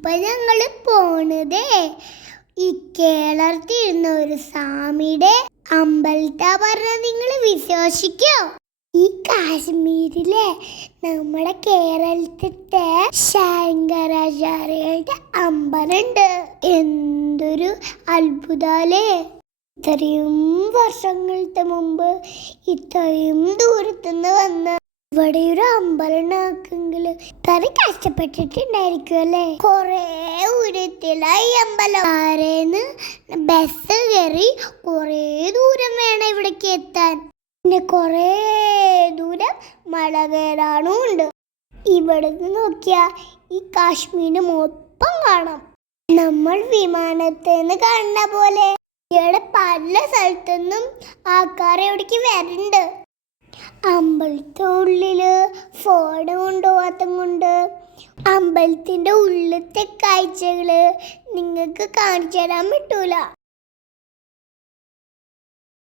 ഇപ്പൊ ഞങ്ങള് പോണതേ ഈ കേരളത്തിരുന്ന ഒരു സ്വാമിയുടെ അമ്പലത്താ പറഞ്ഞ നിങ്ങൾ വിശ്വസിക്കോ? ഈ കാശ്മീരിലെ നമ്മുടെ കേരളത്തിലെ ശങ്കരാചാര്യയുടെ അമ്പലമുണ്ട്. എന്തൊരു അത്ഭുതല്ലേ! ഇത്രയും വർഷങ്ങൾക്ക് മുമ്പ് ഇത്രയും ദൂരത്തുനിന്ന് വന്ന് ഇവിടെ ഒരു അമ്പലം ഉണ്ടാക്കെങ്കിൽ ഇത്ര കഷ്ടപ്പെട്ടിട്ടുണ്ടായിരിക്കും അല്ലേ? കൊറേ ഉയരത്തിലായി അമ്പലം. ആരേന്ന് ബസ് കയറി കൊറേ ദൂരം വേണം ഇവിടേക്ക് എത്താൻ. പിന്നെ കൊറേ ദൂരം മല കയറാനും ഉണ്ട്. ഇവിടുന്ന് നോക്കിയാ ഈ കാശ്മീര് മൊത്തം കാണാം. നമ്മൾ വിമാനത്തിന്ന് കാണുന്ന പോലെ ഇവിടെ പല സ്ഥലത്തുനിന്നും ആൾക്കാർ ഇവിടേക്ക് വരുന്നുണ്ട്. അമ്പലത്തിനുള്ളില് ഫോൺ കൊണ്ടുപോകാത്തം കൊണ്ട് അമ്പലത്തിന്റെ ഉള്ളിലത്തെ കാഴ്ചകള് നിങ്ങൾക്ക് കാണിച്ചു തരാൻ പറ്റൂല.